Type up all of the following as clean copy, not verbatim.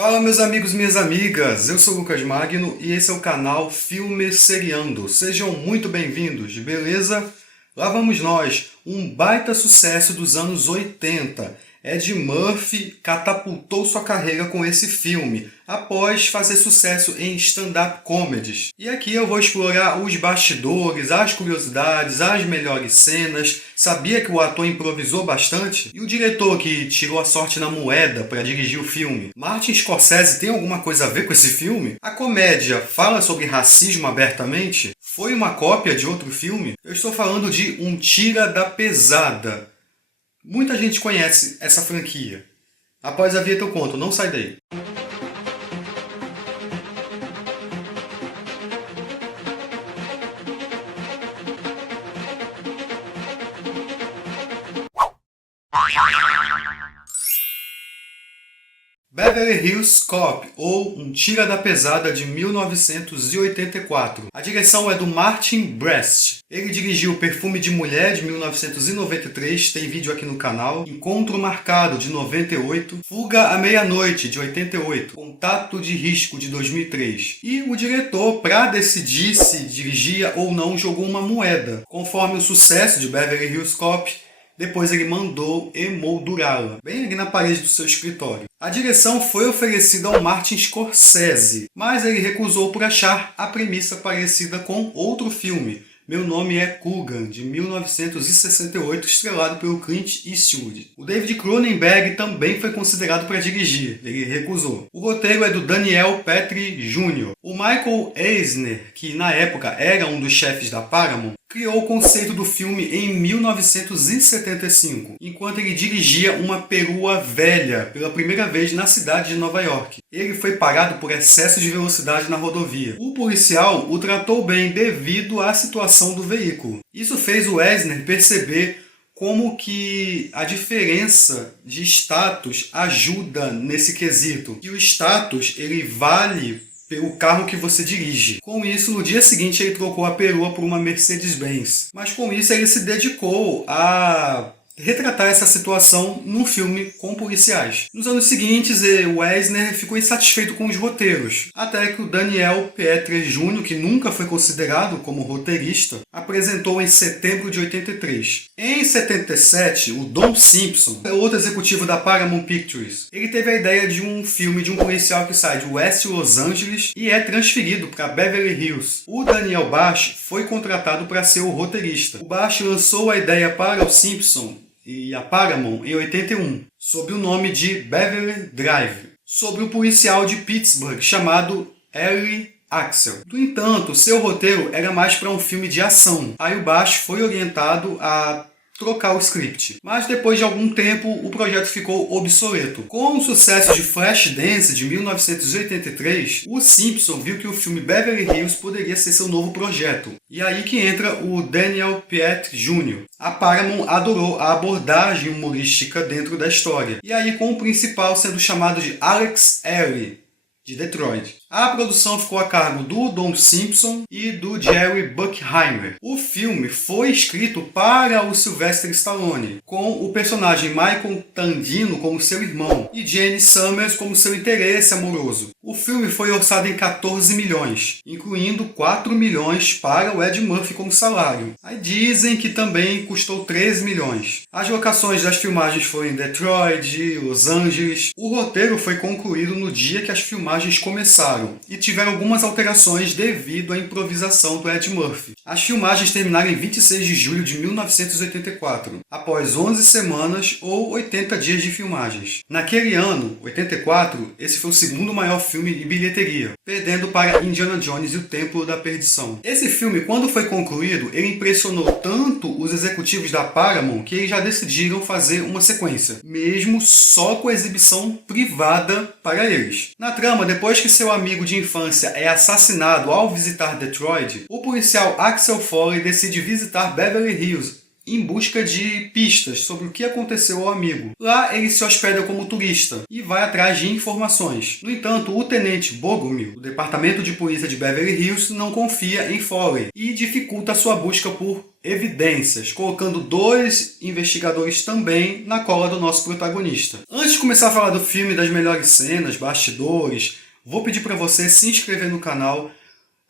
Fala meus amigos, minhas amigas, eu sou o Lucas Magno e esse é o canal Filme Seriando. Sejam muito bem-vindos, beleza? Lá vamos nós, um baita sucesso dos anos 80. Ed Murphy catapultou sua carreira com esse filme, após fazer sucesso em stand-up comedies. E aqui eu vou explorar os bastidores, as curiosidades, as melhores cenas. Sabia que o ator improvisou bastante? E o diretor que tirou a sorte na moeda para dirigir o filme? Martin Scorsese tem alguma coisa a ver com esse filme? A comédia fala sobre racismo abertamente? Foi uma cópia de outro filme? Eu estou falando de Um Tira da Pesada. Muita gente conhece essa franquia. Após a vinheta eu conto, não sai daí. Beverly Hills Cop, ou Um Tira da Pesada, de 1984. A direção é do Martin Brest. Ele dirigiu Perfume de Mulher, de 1993, tem vídeo aqui no canal. Encontro Marcado, de 98. Fuga à Meia-Noite, de 88. Contato de Risco, de 2003. E o diretor, para decidir se dirigia ou não, jogou uma moeda. Conforme o sucesso de Beverly Hills Cop, depois ele mandou emoldurá-la, bem ali na parede do seu escritório. A direção foi oferecida ao Martin Scorsese, mas ele recusou por achar a premissa parecida com outro filme, Meu Nome é Coogan, de 1968, estrelado pelo Clint Eastwood. O David Cronenberg também foi considerado para dirigir, ele recusou. O roteiro é do Daniel Petrie Jr. O Michael Eisner, que na época era um dos chefes da Paramount, criou o conceito do filme em 1975, enquanto ele dirigia uma perua velha pela primeira vez na cidade de Nova York. Ele foi parado por excesso de velocidade na rodovia. O policial o tratou bem devido à situação do veículo. Isso fez o Eisner perceber como que a diferença de status ajuda nesse quesito. E o status, ele vale pelo carro que você dirige. Com isso, no dia seguinte, ele trocou a perua por uma Mercedes-Benz. Mas com isso, ele se dedicou a retratar essa situação num filme com policiais. Nos anos seguintes, o Eisner ficou insatisfeito com os roteiros, até que o Daniel Petrie Jr., que nunca foi considerado como roteirista, apresentou em setembro de 83. Em 77, o Don Simpson, outro executivo da Paramount Pictures, ele teve a ideia de um filme de um policial que sai de West Los Angeles e é transferido para Beverly Hills. O Daniel Bash foi contratado para ser o roteirista. O Bash lançou a ideia para o Simpson e a Paramount em 81, sob o nome de Beverly Drive, sobre um policial de Pittsburgh chamado Harry Axel. No entanto, seu roteiro era mais para um filme de ação. Aí o Bash foi orientado a trocar o script. Mas depois de algum tempo, o projeto ficou obsoleto. Com o sucesso de Flashdance de 1983, o Simpson viu que o filme Beverly Hills poderia ser seu novo projeto. E aí que entra o Daniel Petrie Jr. A Paramount adorou a abordagem humorística dentro da história. E aí com o principal sendo chamado de Alex Haley, de Detroit. A produção ficou a cargo do Don Simpson e do Jerry Bruckheimer. O filme foi escrito para o Sylvester Stallone, com o personagem Michael Tandino como seu irmão e Jenny Summers como seu interesse amoroso. O filme foi orçado em 14 milhões, incluindo 4 milhões para o Ed Murphy como salário. Aí dizem que também custou 13 milhões. As locações das filmagens foram em Detroit, Los Angeles. O roteiro foi concluído no dia que as filmagens começaram e tiveram algumas alterações devido à improvisação do Ed Murphy. As filmagens terminaram em 26 de julho de 1984, após 11 semanas ou 80 dias de filmagens. Naquele ano, 84, esse foi o segundo maior filme de bilheteria, perdendo para Indiana Jones e o Templo da Perdição. Esse filme, quando foi concluído, ele impressionou tanto os executivos da Paramount que eles já decidiram fazer uma sequência, mesmo só com a exibição privada para eles. Na trama, depois que seu amigo de infância é assassinado ao visitar Detroit, o policial Axel Foley decide visitar Beverly Hills em busca de pistas sobre o que aconteceu ao amigo. Lá ele se hospeda como turista e vai atrás de informações. No entanto, o tenente Bogomil, do Departamento de Polícia de Beverly Hills, não confia em Foley e dificulta sua busca por evidências, colocando 2 investigadores também na cola do nosso protagonista. Antes de começar a falar do filme, das melhores cenas, bastidores, vou pedir para você se inscrever no canal,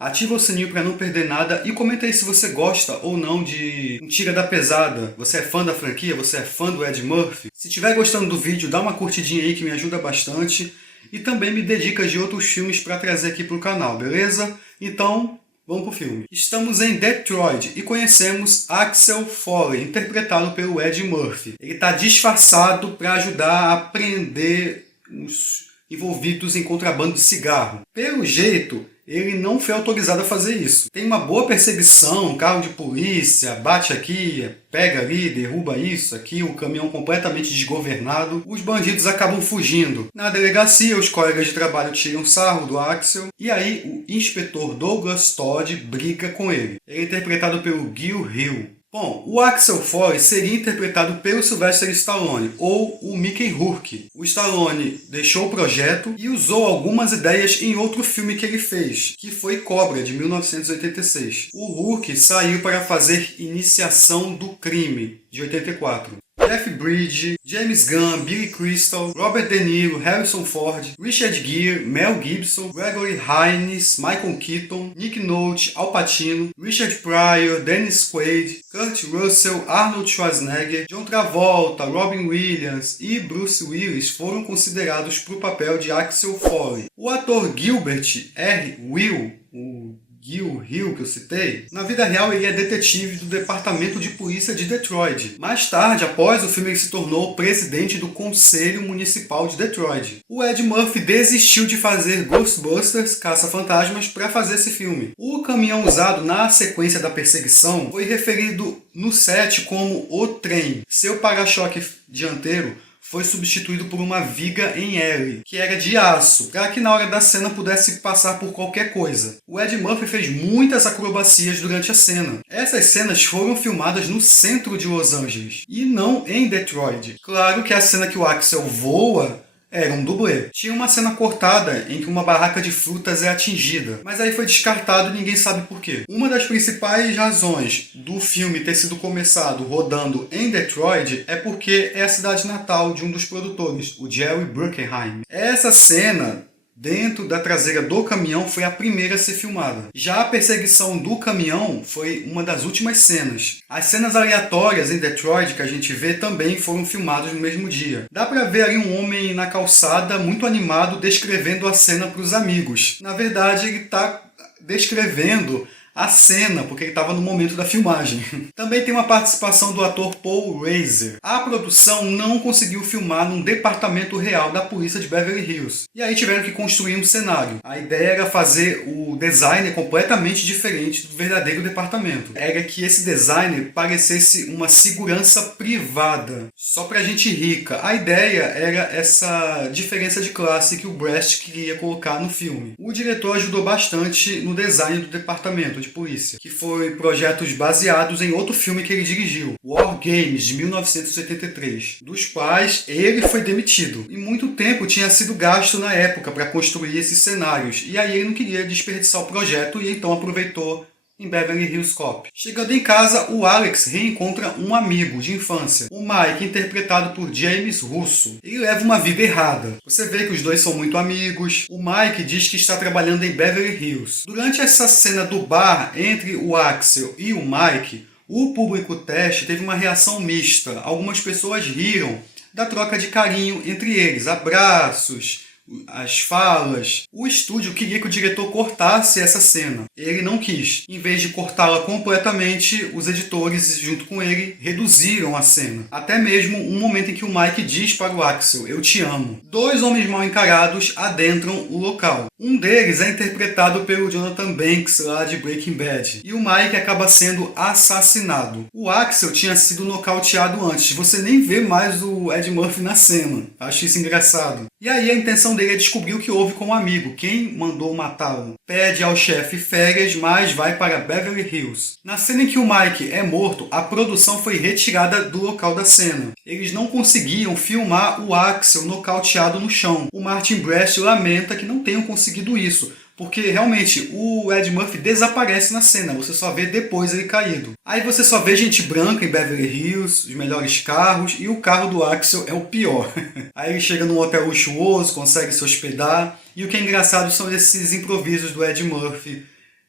ativa o sininho para não perder nada e comenta aí se você gosta ou não de Um Tira da Pesada. Você é fã da franquia? Você é fã do Ed Murphy? Se estiver gostando do vídeo, dá uma curtidinha aí que me ajuda bastante e também me dê dicas de outros filmes para trazer aqui para o canal, beleza? Então, vamos pro filme. Estamos em Detroit e conhecemos Axel Foley, interpretado pelo Ed Murphy. Ele está disfarçado para ajudar a prender os envolvidos em contrabando de cigarro. Pelo jeito, ele não foi autorizado a fazer isso. Tem uma boa perseguição, carro de polícia, bate aqui, pega ali, derruba isso aqui, o caminhão completamente desgovernado. Os bandidos acabam fugindo. Na delegacia, os colegas de trabalho tiram sarro do Axel e aí o inspetor Douglas Todd briga com ele. Ele é interpretado pelo Gil Hill. Bom, o Axel Foley seria interpretado pelo Sylvester Stallone, ou o Mickey Rourke. O Stallone deixou o projeto e usou algumas ideias em outro filme que ele fez, que foi Cobra, de 1986. O Rourke saiu para fazer Iniciação do Crime, de 84. Jeff Bridges, James Gunn, Billy Crystal, Robert De Niro, Harrison Ford, Richard Gere, Mel Gibson, Gregory Hines, Michael Keaton, Nick Nolte, Al Pacino, Richard Pryor, Dennis Quaid, Kurt Russell, Arnold Schwarzenegger, John Travolta, Robin Williams e Bruce Willis foram considerados para o papel de Axel Foley. O ator Gilbert R. Will, o Gil Hill que eu citei, na vida real ele é detetive do Departamento de Polícia de Detroit. Mais tarde, após o filme, ele se tornou presidente do Conselho Municipal de Detroit. O Ed Murphy desistiu de fazer Ghostbusters, Caça-Fantasmas, para fazer esse filme. O caminhão usado na sequência da perseguição foi referido no set como o trem. Seu para-choque dianteiro foi substituído por uma viga em L, que era de aço, para que na hora da cena pudesse passar por qualquer coisa. O Ed Murphy fez muitas acrobacias durante a cena. Essas cenas foram filmadas no centro de Los Angeles, e não em Detroit. Claro que a cena que o Axel voa era um dublê. Tinha uma cena cortada em que uma barraca de frutas é atingida, mas aí foi descartado e ninguém sabe por quê. Uma das principais razões do filme ter sido começado rodando em Detroit é porque é a cidade natal de um dos produtores, o Jerry Bruckheimer. Essa cena dentro da traseira do caminhão foi a primeira a ser filmada. Já a perseguição do caminhão foi uma das últimas cenas. As cenas aleatórias em Detroit que a gente vê também foram filmadas no mesmo dia. Dá pra ver ali um homem na calçada muito animado descrevendo a cena para os amigos. Na verdade, ele tá descrevendo a cena, porque ele estava no momento da filmagem. Também tem uma participação do ator Paul Reiser. A produção não conseguiu filmar num departamento real da polícia de Beverly Hills. E aí tiveram que construir um cenário. A ideia era fazer o design completamente diferente do verdadeiro departamento. Era que esse design parecesse uma segurança privada, só pra gente rica. A ideia era essa diferença de classe que o Brest queria colocar no filme. O diretor ajudou bastante no design do departamento de polícia, que foi projetos baseados em outro filme que ele dirigiu, War Games, de 1983, dos quais ele foi demitido. E muito tempo tinha sido gasto na época para construir esses cenários, e aí ele não queria desperdiçar o projeto e então aproveitou em Beverly Hills Cop. Chegando em casa, o Alex reencontra um amigo de infância, o Mike, interpretado por James Russo. Ele leva uma vida errada. Você vê que os dois são muito amigos. O Mike diz que está trabalhando em Beverly Hills. Durante essa cena do bar entre o Axel e o Mike, o público teste teve uma reação mista. Algumas pessoas riram da troca de carinho entre eles, abraços, as falas. O estúdio queria que o diretor cortasse essa cena. Ele não quis. Em vez de cortá-la completamente, os editores, junto com ele, reduziram a cena. Até mesmo um momento em que o Mike diz para o Axel, "Eu te amo". Dois homens mal encarados adentram o local. Um deles é interpretado pelo Jonathan Banks, lá de Breaking Bad. E o Mike acaba sendo assassinado. O Axel tinha sido nocauteado antes. Você nem vê mais o Ed Murphy na cena. Acho isso engraçado. E aí a intenção dele é descobrir o que houve com o amigo, quem mandou matá-lo. Pede ao chefe férias, mas vai para Beverly Hills. Na cena em que o Mike é morto, a produção foi retirada do local da cena. Eles não conseguiam filmar o Axel nocauteado no chão. O Martin Brest lamenta que não tenham conseguido isso, porque realmente o Ed Murphy desaparece na cena, você só vê depois ele caído. Aí você só vê gente branca em Beverly Hills, os melhores carros, e o carro do Axel é o pior. Aí ele chega num hotel luxuoso, consegue se hospedar, e o que é engraçado são esses improvisos do Ed Murphy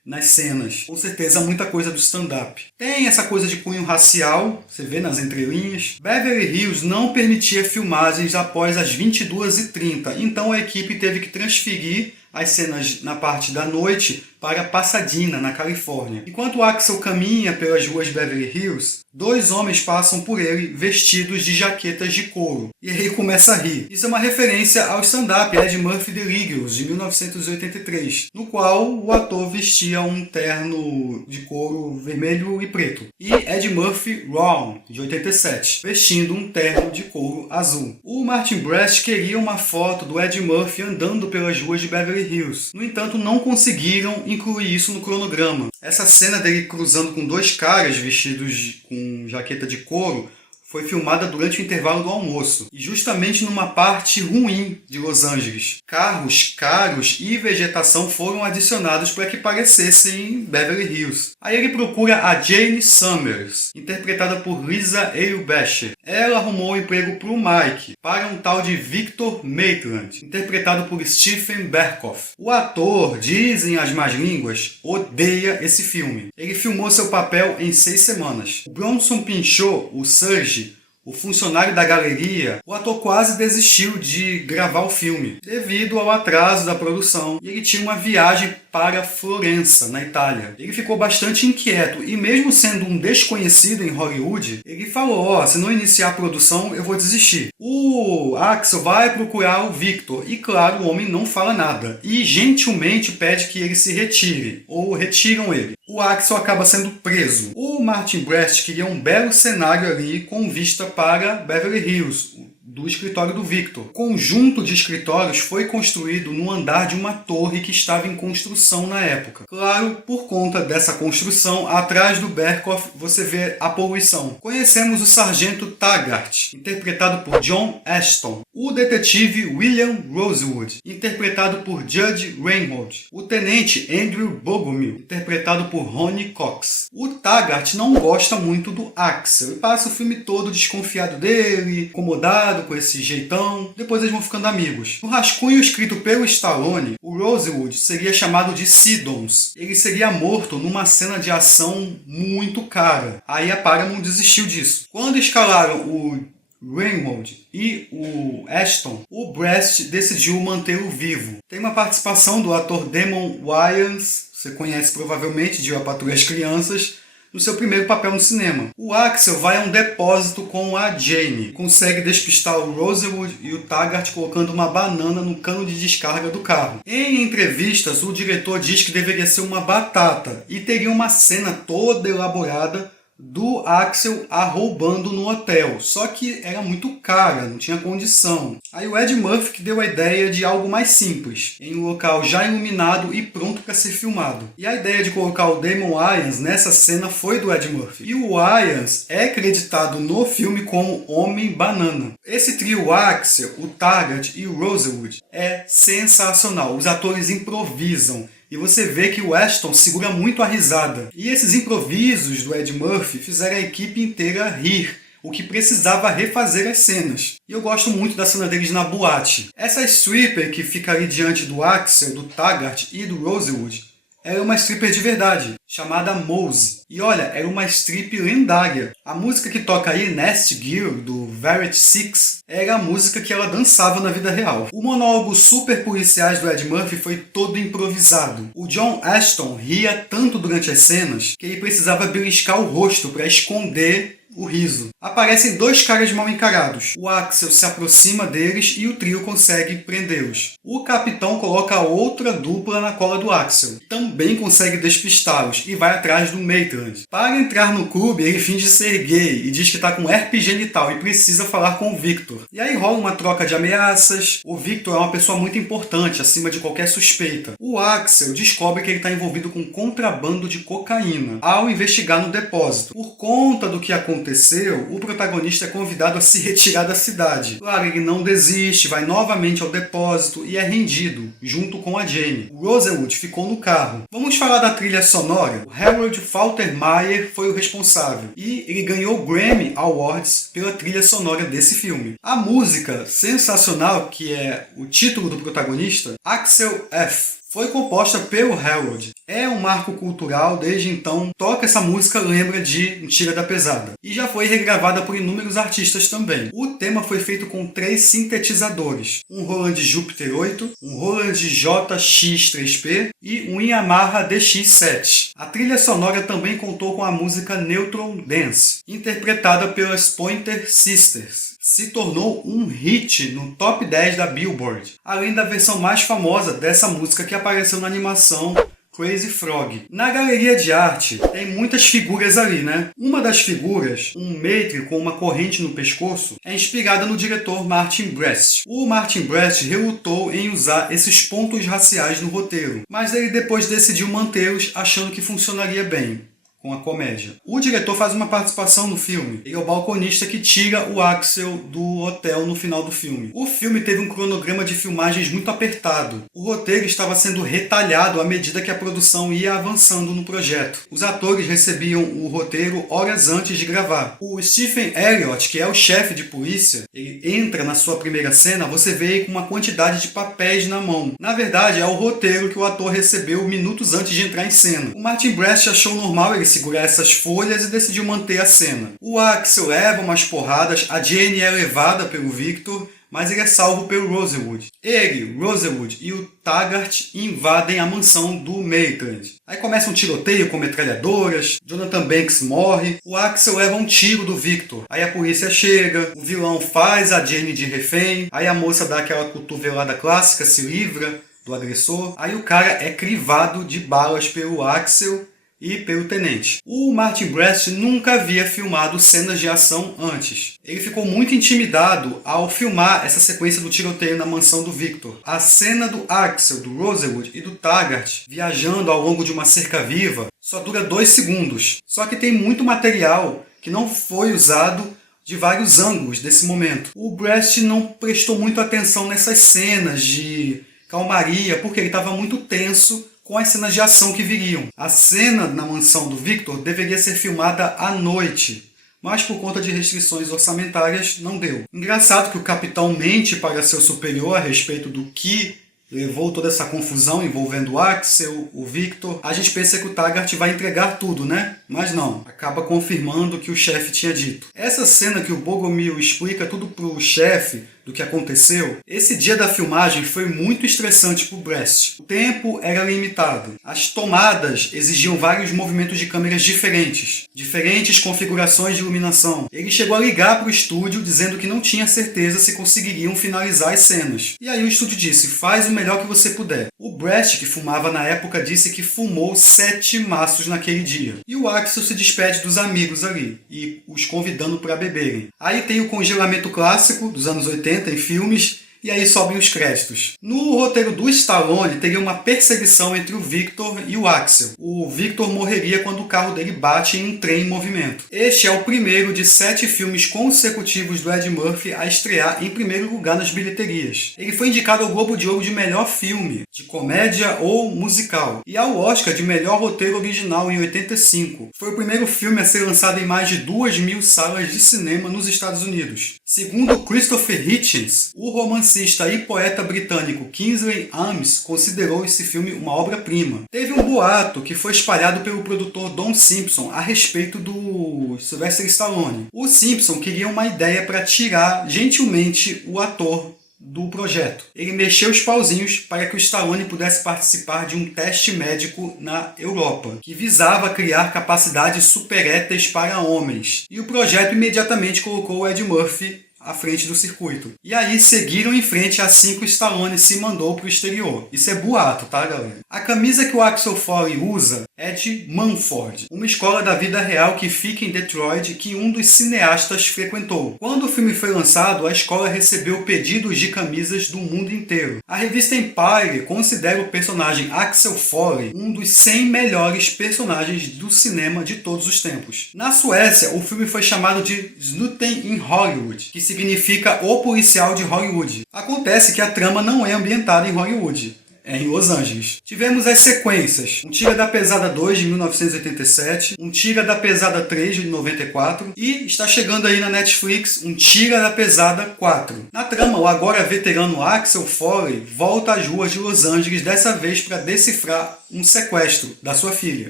nas cenas. Com certeza muita coisa do stand-up. Tem essa coisa de cunho racial, você vê nas entrelinhas. Beverly Hills não permitia filmagens após as 22h30, então a equipe teve que transferir as cenas na parte da noite para Pasadena, na Califórnia. Enquanto o Axel caminha pelas ruas de Beverly Hills, 2 homens passam por ele vestidos de jaquetas de couro. E aí ele começa a rir. Isso é uma referência ao stand-up Ed Murphy Delirious, de 1983, no qual o ator vestia um terno de couro vermelho e preto. E Ed Murphy Raw, de 87, vestindo um terno de couro azul. O Martin Brest queria uma foto do Ed Murphy andando pelas ruas de Beverly Hills. No entanto, não conseguiram incluir isso no cronograma. Essa cena dele cruzando com 2 caras vestidos com jaqueta de couro foi filmada durante o intervalo do almoço, e justamente numa parte ruim de Los Angeles. Carros caros e vegetação foram adicionados para que parecessem Beverly Hills. Aí ele procura a Jane Summers, interpretada por Lisa Eilbecher. Ela arrumou um emprego para o Mike, para um tal de Victor Maitland, interpretado por Stephen Berkoff. O ator, dizem as más línguas, odeia esse filme. Ele filmou seu papel em 6 semanas. O Bronson Pinchot, o Serge, o funcionário da galeria, o ator quase desistiu de gravar o filme, devido ao atraso da produção, e ele tinha uma viagem para Florença, na Itália. Ele ficou bastante inquieto, e mesmo sendo um desconhecido em Hollywood, ele falou, se não iniciar a produção, eu vou desistir. O Axel vai procurar o Victor, e claro, o homem não fala nada, e gentilmente pede que ele se retire, ou retiram ele. O Axel acaba sendo preso. O Martin Brest queria um belo cenário ali com vista para Beverly Hills, do escritório do Victor. O conjunto de escritórios foi construído no andar de uma torre que estava em construção na época. Claro, por conta dessa construção, atrás do Berkoff você vê a poluição. Conhecemos o sargento Taggart, interpretado por John Ashton. O detetive William Rosewood, interpretado por Judge Reinhold. O tenente Andrew Bogomil, interpretado por Ronny Cox. O Taggart não gosta muito do Axel e passa o filme todo desconfiado dele, incomodado com esse jeitão. Depois eles vão ficando amigos. No rascunho escrito pelo Stallone, o Rosewood seria chamado de Siddons. Ele seria morto numa cena de ação muito cara. Aí a Paramount desistiu disso. Quando escalaram o Reinhold e o Ashton, o Brest decidiu mantê-lo vivo. Tem uma participação do ator Damon Wayans, você conhece provavelmente de A Patrulha das Crianças, no seu primeiro papel no cinema. O Axel vai a um depósito com a Jane, consegue despistar o Rosewood e o Taggart colocando uma banana no cano de descarga do carro. Em entrevistas, o diretor diz que deveria ser uma batata e teria uma cena toda elaborada do Axel a roubando no hotel, só que era muito cara, não tinha condição. Aí o Ed Murphy que deu a ideia de algo mais simples, em um local já iluminado e pronto para ser filmado. E a ideia de colocar o Damon Wayans nessa cena foi do Ed Murphy. E o Wayans é acreditado no filme como Homem-Banana. Esse trio Axel, o Taggart e o Rosewood é sensacional. Os atores improvisam. E você vê que o Ashton segura muito a risada. E esses improvisos do Ed Murphy fizeram a equipe inteira rir, o que precisava refazer as cenas. E eu gosto muito da cena deles na boate. Essa stripper que fica ali diante do Axel, do Taggart e do Rosewood era uma stripper de verdade, chamada Mose. E olha, era uma strip lendária. A música que toca aí, Nasty Girl, do Variety Six, era a música que ela dançava na vida real. O monólogo super policiais do Ed Murphy foi todo improvisado. O John Ashton ria tanto durante as cenas que ele precisava beliscar o rosto para esconder o riso. Aparecem dois caras mal encarados. O Axel se aproxima deles e o trio consegue prendê-los. O capitão coloca outra dupla na cola do Axel. Também consegue despistá-los e vai atrás do Maitland. Para entrar no clube, ele finge ser gay e diz que está com herpes genital e precisa falar com o Victor. E aí rola uma troca de ameaças. O Victor é uma pessoa muito importante, acima de qualquer suspeita. O Axel descobre que ele está envolvido com contrabando de cocaína ao investigar no depósito. Por conta do que aconteceu, o protagonista é convidado a se retirar da cidade. Claro, ele não desiste, vai novamente ao depósito e é rendido, junto com a Jane. O Rosewood ficou no carro. Vamos falar da trilha sonora? O Harold Faltermeyer foi o responsável e ele ganhou Grammy Awards pela trilha sonora desse filme. A música sensacional, que é o título do protagonista, Axel F., foi composta pelo Harold. É um marco cultural, desde então toca essa música, lembra de Um Tira da Pesada. E já foi regravada por inúmeros artistas também. O tema foi feito com 3 sintetizadores. Um Roland Jupiter 8, um Roland JX3P e um Yamaha DX7. A trilha sonora também contou com a música Neutron Dance, interpretada pelas Pointer Sisters. Se tornou um hit no top 10 da Billboard, além da versão mais famosa dessa música que apareceu na animação Crazy Frog. Na galeria de arte tem muitas figuras ali, né? Uma das figuras, um maitre com uma corrente no pescoço, é inspirada no diretor Martin Brest. O Martin Brest relutou em usar esses pontos raciais no roteiro, mas ele depois decidiu mantê-los, achando que funcionaria bem com a comédia. O diretor faz uma participação no filme. Ele é o balconista que tira o Axel do hotel no final do filme. O filme teve um cronograma de filmagens muito apertado. O roteiro estava sendo retalhado à medida que a produção ia avançando no projeto. Os atores recebiam o roteiro horas antes de gravar. O Stephen Elliott, que é o chefe de polícia, ele entra na sua primeira cena, você vê ele com uma quantidade de papéis na mão. Na verdade, é o roteiro que o ator recebeu minutos antes de entrar em cena. O Martin Brest achou normal ele segurar essas folhas e decidiu manter a cena. O Axel leva umas porradas, a Jane é levada pelo Victor, mas ele é salvo pelo Rosewood. Ele, Rosewood e o Taggart invadem a mansão do Maitland. Aí começa um tiroteio com metralhadoras, Jonathan Banks morre, o Axel leva um tiro do Victor. Aí a polícia chega, o vilão faz a Jane de refém, aí a moça dá aquela cotovelada clássica, se livra do agressor, aí o cara é crivado de balas pelo Axel e pelo tenente. O Martin Brest nunca havia filmado cenas de ação antes. Ele ficou muito intimidado ao filmar essa sequência do tiroteio na mansão do Victor. A cena do Axel, do Rosewood e do Taggart viajando ao longo de uma cerca viva só dura 2 segundos. Só que tem muito material que não foi usado de vários ângulos desse momento. O Brest não prestou muito atenção nessas cenas de calmaria, porque ele estava muito tenso com as cenas de ação que viriam. A cena na mansão do Victor deveria ser filmada à noite, mas por conta de restrições orçamentárias não deu. Engraçado que o capitão mente para seu superior a respeito do que levou toda essa confusão envolvendo o Axel, o Victor. A gente pensa que o Taggart vai entregar tudo, né? Mas não, acaba confirmando o que o chefe tinha dito. Essa cena que o Bogomil explica tudo pro chefe do que aconteceu, esse dia da filmagem foi muito estressante para o Brest. O tempo era limitado. As tomadas exigiam vários movimentos de câmeras diferentes configurações de iluminação. Ele chegou a ligar para o estúdio dizendo que não tinha certeza se conseguiriam finalizar as cenas. E aí o estúdio disse, faz o melhor que você puder. O Brest, que fumava na época, disse que fumou 7 maços naquele dia. E o Axel se despede dos amigos ali, e os convidando para beberem. Aí tem o congelamento clássico dos anos 80 em filmes, e aí sobem os créditos. No roteiro do Stallone, teria uma perseguição entre o Victor e o Axel. O Victor morreria quando o carro dele bate em um trem em movimento. Este é o primeiro de 7 filmes consecutivos do Ed Murphy a estrear em primeiro lugar nas bilheterias. Ele foi indicado ao Globo de Ouro de melhor filme, de comédia ou musical, e ao Oscar de melhor roteiro original em 85. Foi o primeiro filme a ser lançado em mais de 2.000 salas de cinema nos Estados Unidos. Segundo Christopher Hitchens, o romancista e poeta britânico Kingsley Amis considerou esse filme uma obra-prima. Teve um boato que foi espalhado pelo produtor Don Simpson a respeito do Sylvester Stallone. O Simpson queria uma ideia para tirar gentilmente o ator do projeto. Ele mexeu os pauzinhos para que o Stallone pudesse participar de um teste médico na Europa, que visava criar capacidades superéteis para homens. E o projeto imediatamente colocou o Ed Murphy à frente do circuito. E aí seguiram em frente assim que o Stallone se mandou para o exterior. Isso é boato, tá, galera? A camisa que o Axel Foley usa é de Mumford, uma escola da vida real que fica em Detroit que um dos cineastas frequentou. Quando o filme foi lançado, a escola recebeu pedidos de camisas do mundo inteiro. A revista Empire considera o personagem Axel Foley um dos 100 melhores personagens do cinema de todos os tempos. Na Suécia, o filme foi chamado de Snuten in Hollywood, que significa O Policial de Hollywood. Acontece que a trama não é ambientada em Hollywood, é em Los Angeles. Tivemos as sequências: Um Tira da Pesada 2, de 1987, Um Tira da Pesada 3, de 94, e está chegando aí na Netflix Um Tira da Pesada 4. Na trama, o agora veterano Axel Foley volta às ruas de Los Angeles, dessa vez para decifrar um sequestro da sua filha.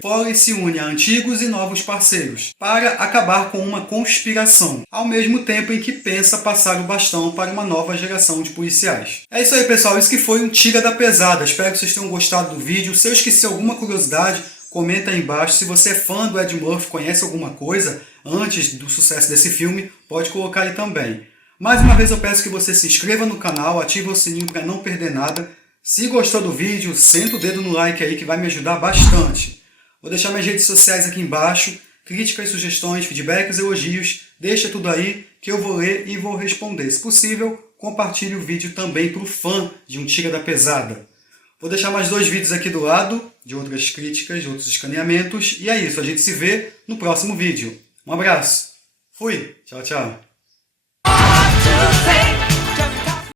Foley se une a antigos e novos parceiros para acabar com uma conspiração, ao mesmo tempo em que pensa passar o bastão para uma nova geração de policiais. É isso aí, pessoal. Isso que foi Um Tira da Pesada. Espero que vocês tenham gostado do vídeo. Se eu esqueci alguma curiosidade, comenta aí embaixo. Se você é fã do Ed Murphy, conhece alguma coisa antes do sucesso desse filme, pode colocar aí também. Mais uma vez eu peço que você se inscreva no canal, ative o sininho para não perder nada. Se gostou do vídeo, senta o dedo no like aí que vai me ajudar bastante. Vou deixar minhas redes sociais aqui embaixo. Críticas, sugestões, feedbacks, elogios. Deixa tudo aí que eu vou ler e vou responder. Se possível, compartilhe o vídeo também para o fã de Um Tira da Pesada. Vou deixar mais 2 vídeos aqui do lado, de outras críticas, de outros escaneamentos. E é isso, a gente se vê no próximo vídeo. Um abraço. Fui. Tchau, tchau.